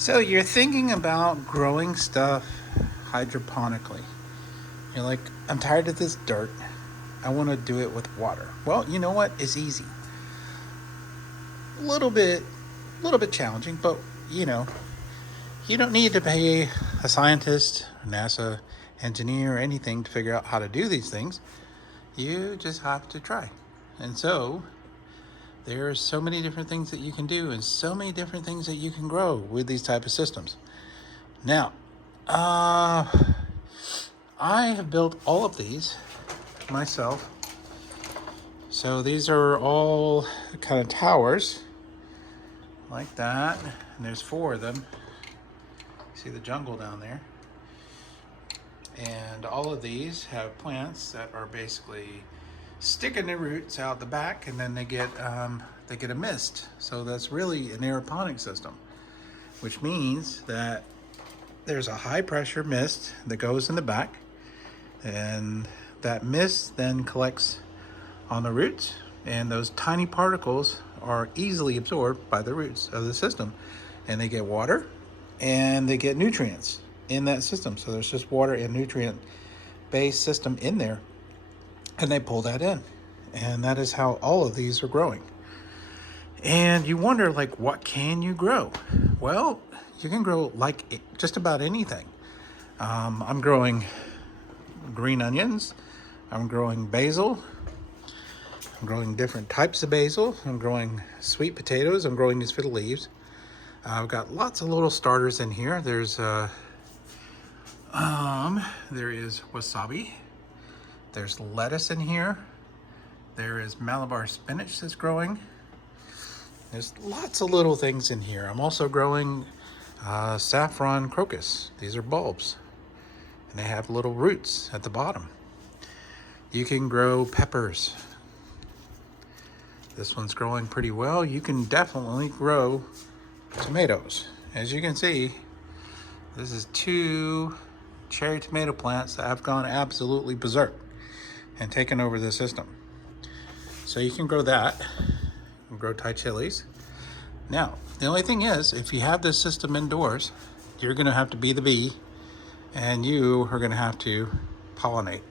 So you're thinking about growing stuff hydroponically. You're like, I'm tired of this dirt. I want to do it with water. Well, you know what? It's easy. A little bit challenging, but you know, you don't need to pay a scientist, a NASA engineer, or anything to figure out how to do these things. You just have to try. And so there are so many different things that you can do and so many different things that you can grow with these type of systems. Now, I have built all of these myself. So these are all kind of towers like that. And there's 4 of them. See the jungle down there. And all of these have plants that are basically sticking their roots out the back, and then they get a mist. So that's really an aeroponic system, which means that there's a high pressure mist that goes in the back, and that mist then collects on the roots, and those tiny particles are easily absorbed by the roots of the system, and they get water and they get nutrients in that system. So there's just water and nutrient based system in there, and they pull that in, and that is how all of these are growing. And you wonder, like, what can you grow? Well, you can grow like just about anything. I'm growing green onions, I'm growing basil, I'm growing different types of basil, I'm growing sweet potatoes, I'm growing these fiddle leaves. I've got lots of little starters in here. There is wasabi, there's lettuce in here, there is Malabar spinach that's growing. There's lots of little things in here. I'm also growing saffron crocus. These are bulbs, and they have little roots at the bottom. You can grow peppers. This one's growing pretty well. You can definitely grow tomatoes. As you can see, this is 2 cherry tomato plants that have gone absolutely berserk and taken over the system. So you can grow that. You can grow Thai chilies. Now, the only thing is, if you have this system indoors, you're going to have to be the bee, and you are going to have to pollinate.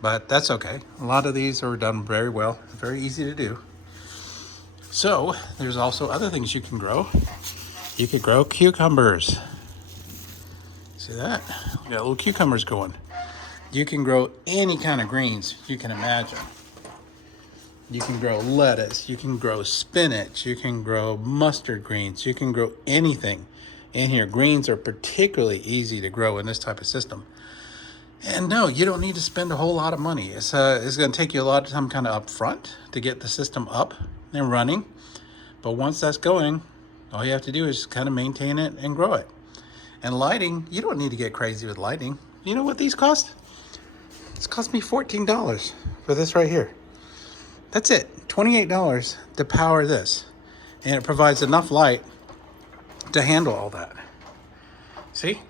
But that's okay. A lot of these are done very well, very easy to do. So there's also other things you can grow. You could grow cucumbers. See that? We got little cucumbers going. You can grow any kind of greens you can imagine. You can grow lettuce, you can grow spinach, you can grow mustard greens, you can grow anything in here. Greens are particularly easy to grow in this type of system. And no, you don't need to spend a whole lot of money. It's going to take you a lot of time kind of up front to get the system up and running. But once that's going, all you have to do is kind of maintain it and grow it. And lighting, you don't need to get crazy with lighting. You know what these cost? It's cost me $14 for this right here. That's it, $28 to power this. And it provides enough light to handle all that. See?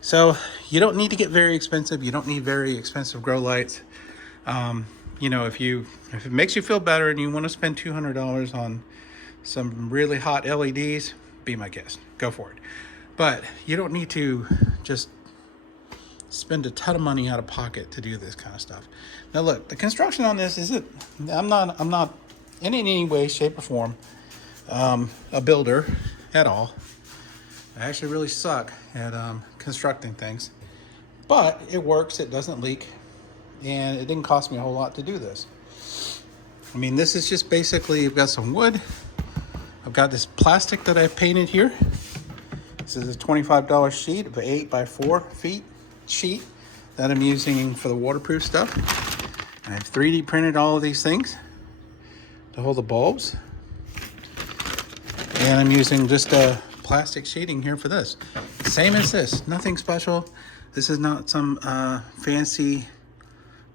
So you don't need to get very expensive. You don't need very expensive grow lights. You know, if it makes you feel better and you want to spend $200 on some really hot LEDs, be my guest. Go for it. But you don't need to just spend a ton of money out of pocket to do this kind of stuff. Now look, the construction on this isn't, I'm not in any way, shape, or form a builder at all. I actually really suck at constructing things, but it works, it doesn't leak, and it didn't cost me a whole lot to do this. I mean, this is just basically, I've got some wood, I've got this plastic that I've painted here. This is a $25 sheet of 8 by 4 feet sheet that I'm using for the waterproof stuff. And I've 3D printed all of these things to hold the bulbs. And I'm using just a plastic sheeting here for this. Same as this, nothing special. This is not some fancy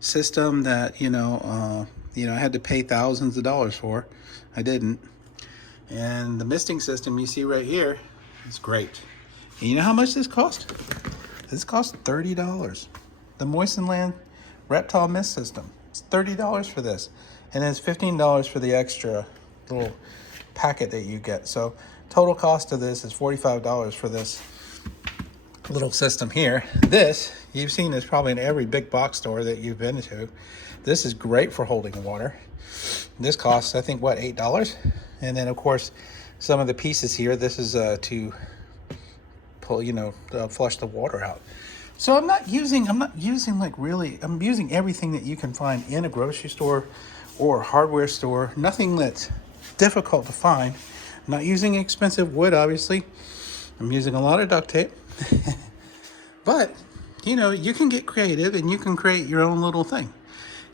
system that, I had to pay thousands of dollars for. I didn't. And the misting system you see right here is great. And you know how much this cost? This cost $30. The Moistened Land Reptile Mist System. It's $30 for this. And it's $15 for the extra little packet that you get. So Total cost of this is $45 for this little system here. This, you've seen this probably in every big box store that you've been to. This is great for holding water. This costs, I think, what, $8? And then, of course, some of the pieces here, this is to pull, flush the water out. So I'm using everything that you can find in a grocery store or hardware store. Nothing that's difficult to find. I'm not using expensive wood, obviously. I'm using a lot of duct tape. But, you can get creative and you can create your own little thing.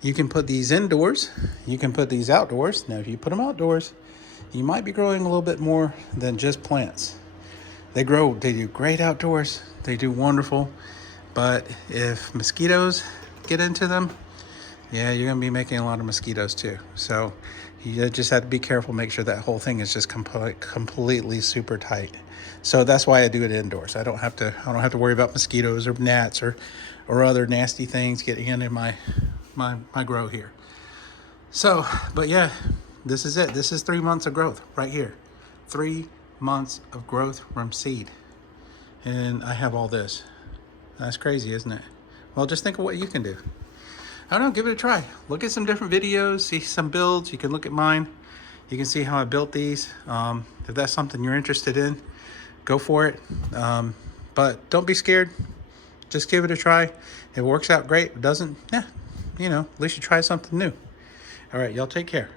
You can put these indoors. You can put these outdoors. Now, if you put them outdoors, you might be growing a little bit more than just plants. They do great outdoors. They do wonderful. But if mosquitoes get into them, yeah, you're going to be making a lot of mosquitoes too. So you just have to be careful, make sure that whole thing is just completely super tight. So that's why I do it indoors. I don't have to worry about mosquitoes or gnats or other nasty things getting into my grow here. So, but yeah, this is it. This is 3 months of growth right here. 3 months of growth from seed. And I have all this. That's crazy, isn't it? Well, just think of what you can do. I don't know, give it a try. Look at some different videos, see some builds. You can look at mine. You can see how I built these. If that's something you're interested in, go for it. But don't be scared. Just give it a try. If it works out great, if it doesn't, yeah, at least you try something new. All right, y'all take care.